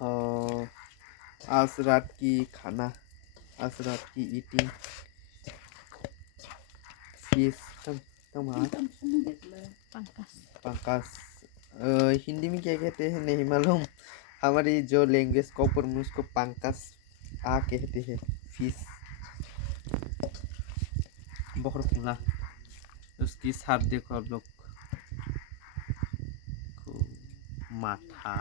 और आज रात की खाना, आज रात की ईटिंग फिश पंकज। हिंदी में क्या कहते हैं नहीं मालूम। हमारी जो लैंग्वेज कॉपर में उसको पंकज आ कहते हैं। फिश बहुत खुला, उसकी साथ देखो आप लोग, माथा